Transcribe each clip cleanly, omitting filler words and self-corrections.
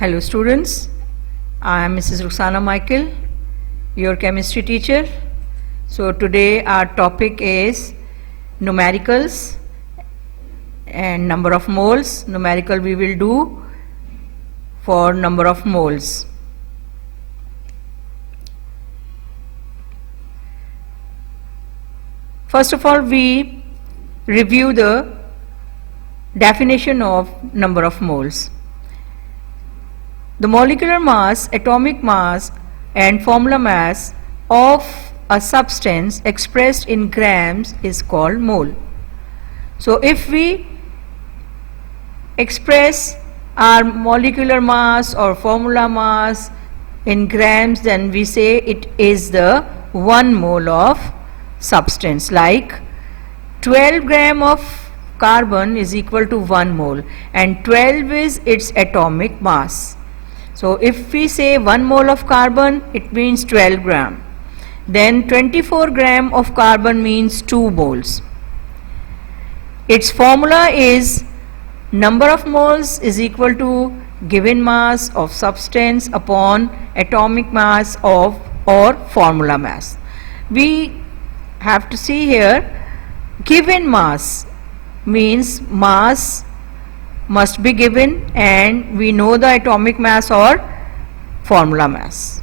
Hello students, I am Mrs. Ruxana Michael, your chemistry teacher. So today our topic is numericals and number of moles. Numerical we will do for number of moles. First of all, we review the definition of number of moles. The molecular mass, atomic mass and formula mass of a substance expressed in grams is called mole. So if we express our molecular mass or formula mass in grams, then we say it is the 1 mole of substance. Like 12 gram of carbon is equal to 1 mole and 12 is its atomic mass. So if we say 1 mole of carbon, it means 12 gram. Then 24 gram of carbon means 2 moles. Its formula is number of moles is equal to given mass of substance upon atomic mass of or formula mass. We have to see here, given mass means mass must be given and we know the atomic mass or formula mass.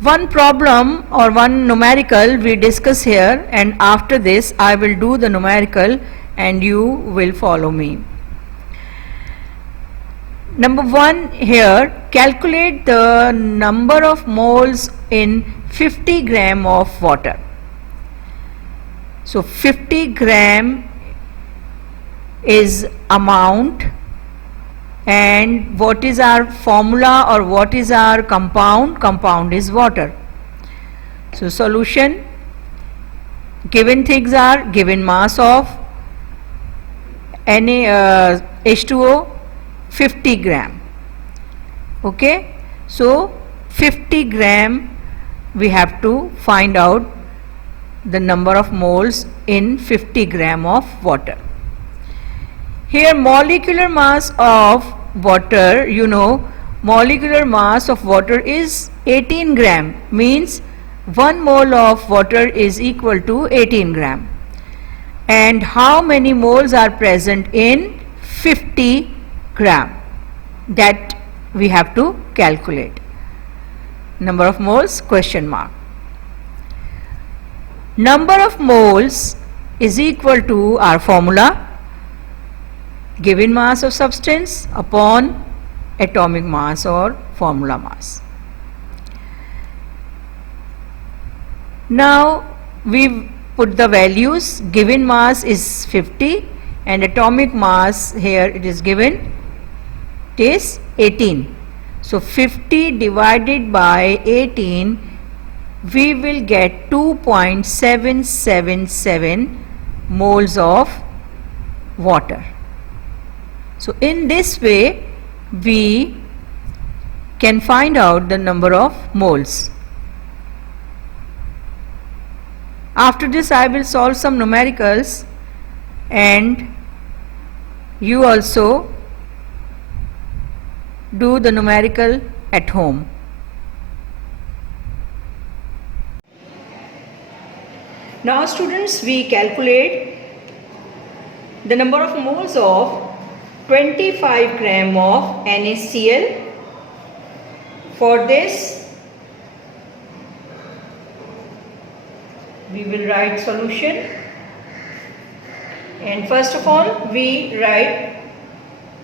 One problem or one numerical we discuss here, and after this I will do the numerical and you will follow me. Number 1 here, calculate the number of moles in 50 gram of water. So 50 gram is amount, and what is our formula or what is our compound? Compound is water. So solution, given things are given mass of H2O 50 gram. Okay, so 50 gram we have to find out the number of moles in 50 gram of water. Here molecular mass of water, you know, molecular mass of water is 18 gram, means 1 mole of water is equal to 18 gram. And how many moles are present in 50 gram? That we have to calculate. Number of moles, question mark. Number of moles is equal to our formula, given mass of substance upon atomic mass or formula mass. Now we put the values. Given mass is 50 and atomic mass here it is given, it is 18. So 50 divided by 18, we will get 2.777 moles of water. So in this way we can find out the number of moles. After this I will solve some numericals and you also do the numerical at home. Now students, we calculate the number of moles of 25 gram of NaCl. For this we will write solution, and first of all we write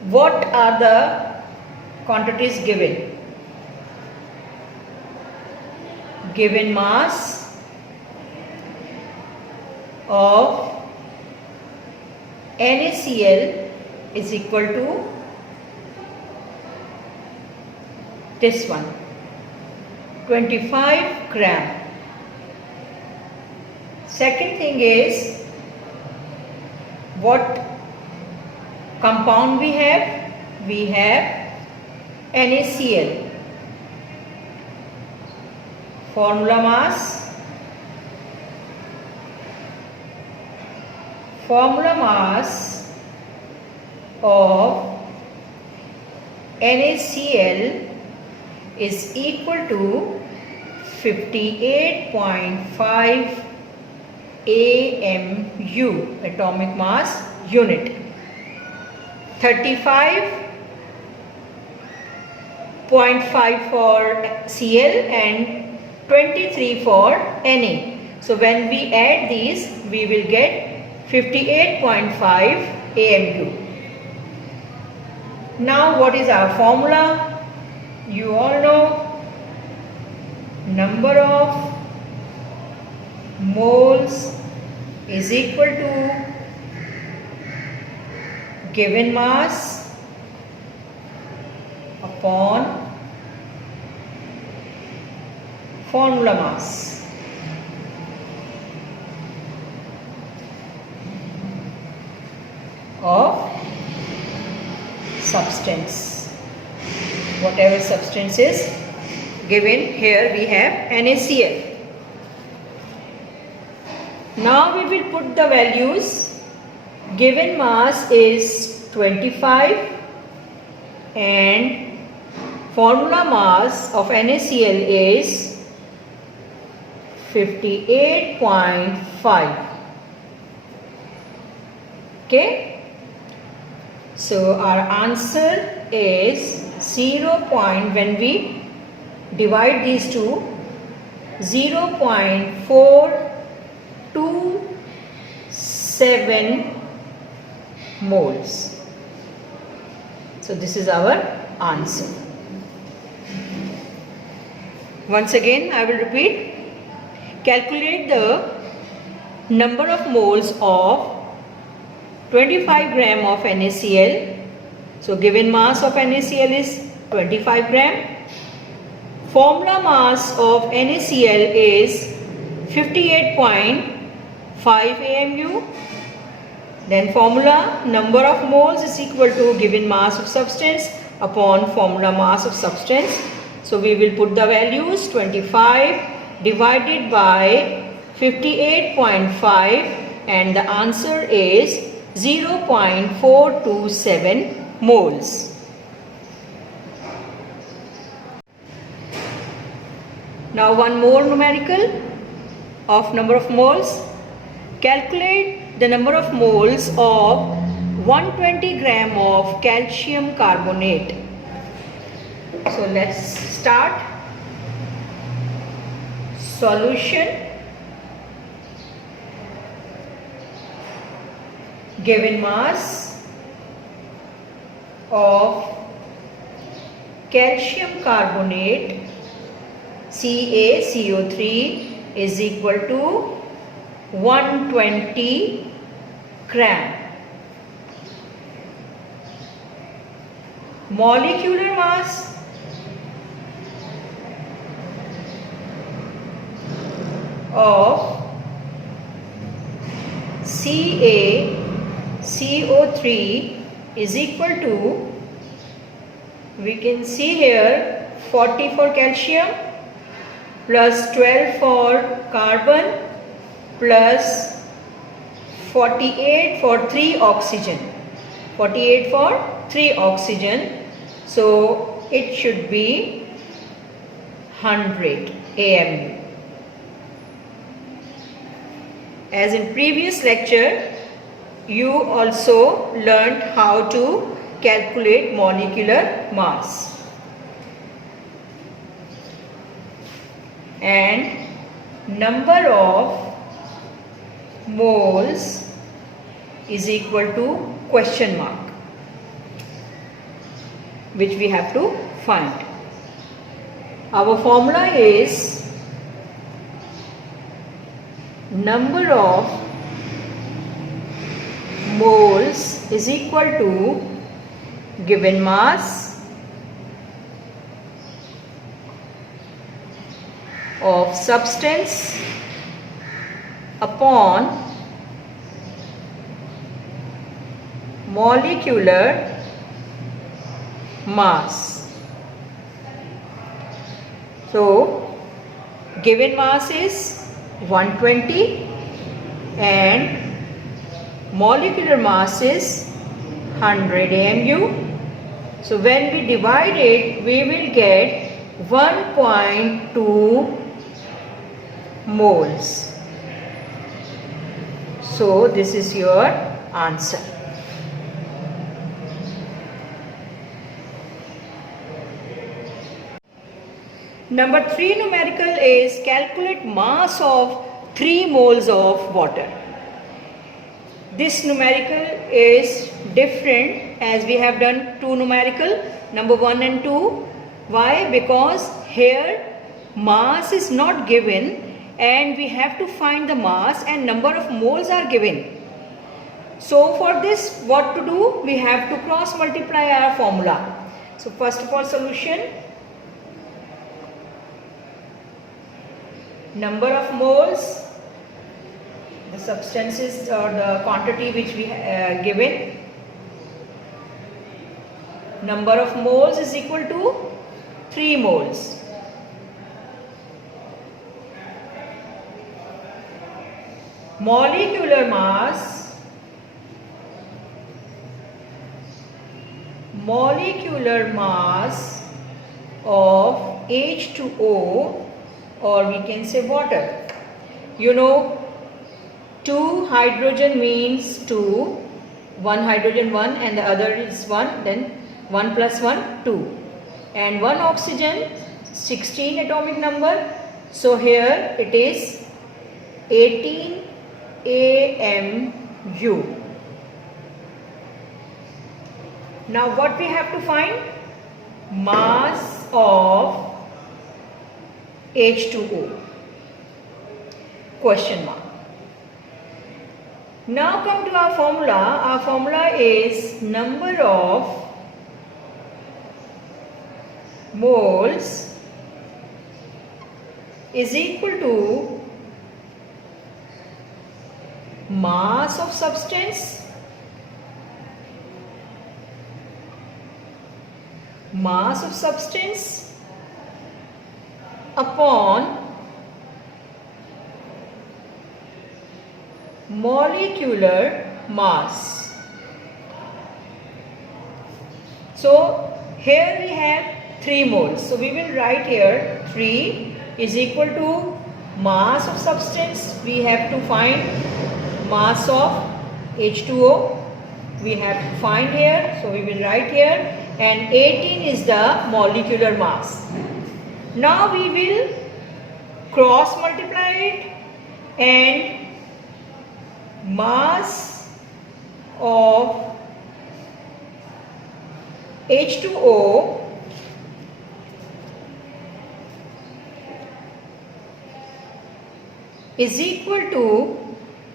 what are the quantities given. Given mass of NaCl is equal to this one, 25 gram. Second thing is what compound we have? We have NaCl. Formula mass formula mass of NaCl is equal to 58.5 AMU, atomic mass unit. 35.5 for Cl and 23 for Na. So when we add these, we will get 58.5 AMU. Now what is our formula? You all know, number of moles is equal to given mass upon formula mass. Of substance, whatever substance is given. Here we have NaCl. Now we will put the values. Given mass is 25 and formula mass of NaCl is 58.5. Okay. So our answer is 0. When we divide these two, 0.427 moles. So this is our answer. Once again I will repeat. Calculate the number of moles of 25 gram of NaCl. So given mass of NaCl is 25 gram. Formula mass of NaCl is 58.5 AMU. Then formula, number of moles is equal to given mass of substance upon formula mass of substance. So we will put the values 25 divided by 58.5 and the answer is 0.427 moles. Now one more numerical of number of moles. Calculate the number of moles of 120 gram of calcium carbonate. So let's start. Solution. Given mass of calcium carbonate CaCO3 is equal to 120 gram. Molecular mass of CaCO3 is equal to, we can see here, 40 for calcium plus 12 for carbon plus 48 for 3 oxygen. 48 for 3 oxygen. So it should be 100 AMU. As in previous lecture, you also learnt how to calculate molecular mass. And number of moles is equal to question mark, which we have to find. Our formula is number of moles is equal to given mass of substance upon molecular mass. So given mass is 120 and molecular mass is 100 AMU. So when we divide it, we will get 1.2 moles. So this is your answer. Number 3 numerical is calculate mass of 3 moles of water. This numerical is different as we have done 2 numerical, number 1 and 2. Why? Because here mass is not given and we have to find the mass and number of moles are given. So for this, what to do? We have to cross multiply our formula. So first of all, solution. Number of moles, the substances or the quantity which we given. Number of moles is equal to 3 moles. Molecular mass of H2O, or we can say water. You know, 2 hydrogen means 2, 1 hydrogen 1 and the other is 1, then 1 plus 1 2, and 1 oxygen 16 atomic number. So here it is 18 AMU. Now what we have to find? Mass of H2O, question mark. Now come to our formula. Our formula is number of moles is equal to mass of substance upon molecular mass. So here we have 3 moles. So we will write here 3 is equal to mass of substance. We have to find mass of H2O. We have to find here. So we will write here, and 18 is the molecular mass. Now we will cross multiply it, and mass of H2O is equal to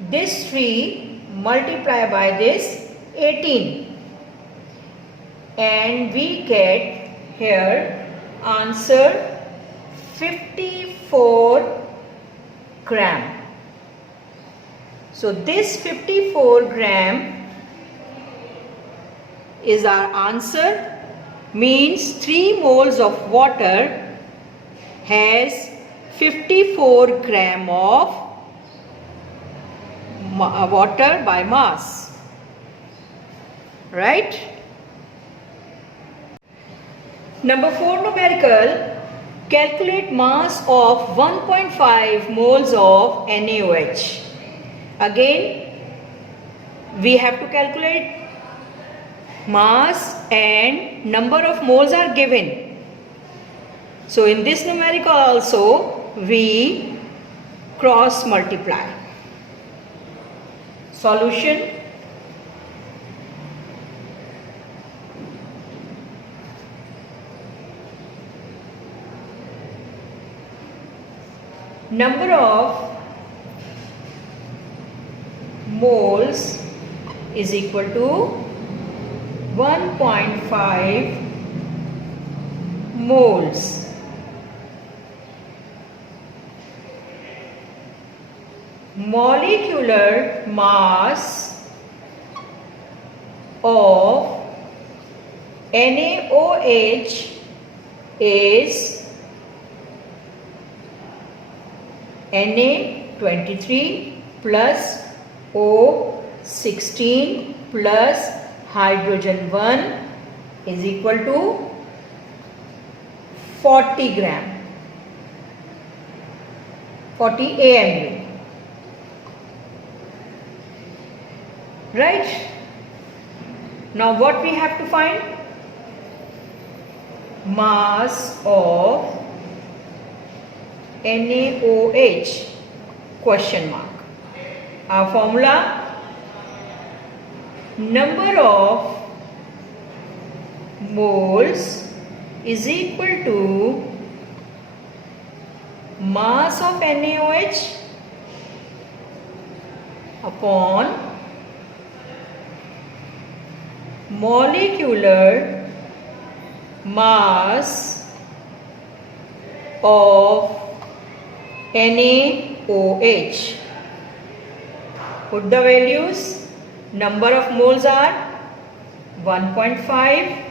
this 3 multiplied by this 18, and we get here answer 54 gram. So this 54 gram is our answer, means 3 moles of water has 54 gram of water by mass, right? Number 4 numerical, calculate mass of 1.5 moles of NaOH. Again, we have to calculate mass and number of moles are given. So in this numerical also we cross multiply. Solution. Number of moles is equal to 1.5 moles. Molecular mass of NaOH is Na23 plus O16 plus hydrogen 1 is equal to 40 gram, 40 AMU. Right? Now what we have to find? Mass of NaOH question mark. Our formula: number of moles is equal to mass of NaOH upon molecular mass of NaOH. Put the values. Number of moles are 1.5.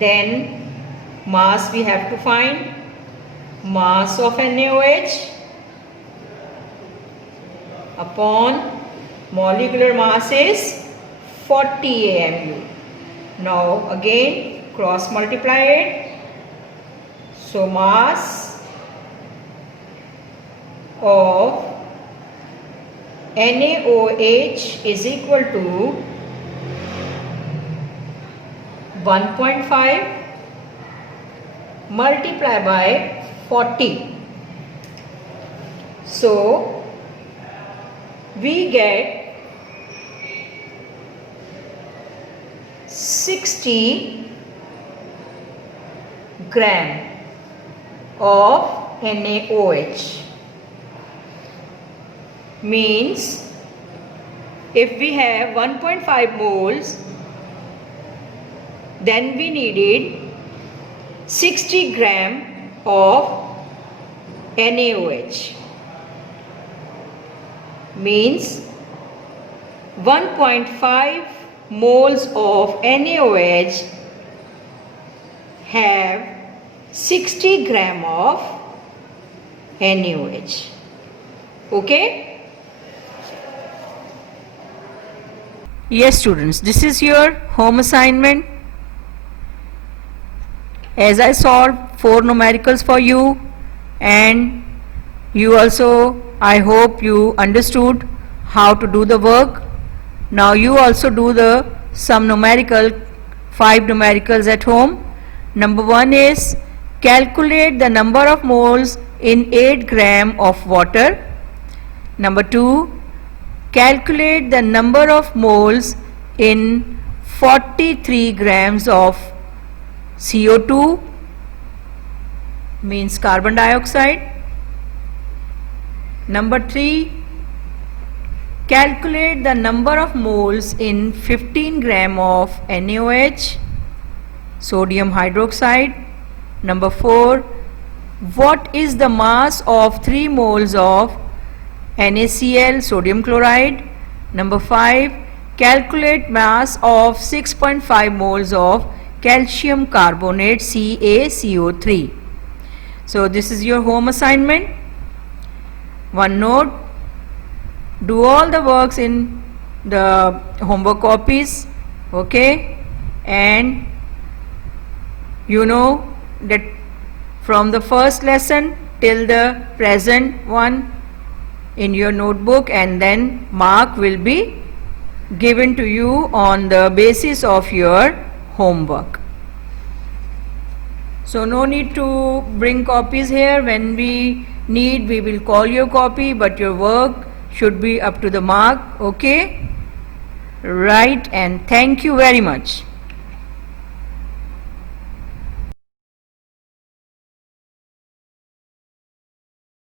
Then mass we have to find. Mass of NaOH upon molecular mass is 40 AMU. Now again cross multiply it. So mass of NaOH is equal to 1.5 multiplied by 40. So we get 60 gram of NaOH. Means if we have 1.5 moles, then we needed 60 gram of NaOH. Means 1.5 moles of NaOH have 60 gram of NaOH. Okay? Yes students, this is your home assignment. As I solved 4 numericals for you, and you also, I hope you understood how to do the work. Now you also do the some numerical, 5 numericals at home. Number 1 is calculate the number of moles in 8 gram of water. Number 2, calculate the number of moles in 43 grams of CO2, means carbon dioxide. Number 3, calculate the number of moles in 15 gram of NaOH, sodium hydroxide. Number 4, what is the mass of 3 moles of NaCl, sodium chloride? Number 5, calculate mass of 6.5 moles of calcium carbonate, CaCO3. So this is your home assignment. One note, do all the works in the homework copies, okay? And you know that from the first lesson till the present one in your notebook, and then mark will be given to you on the basis of your homework. So no need to bring copies here. When we need, we will call your copy, but your work should be up to the mark, okay? Right, and thank you very much.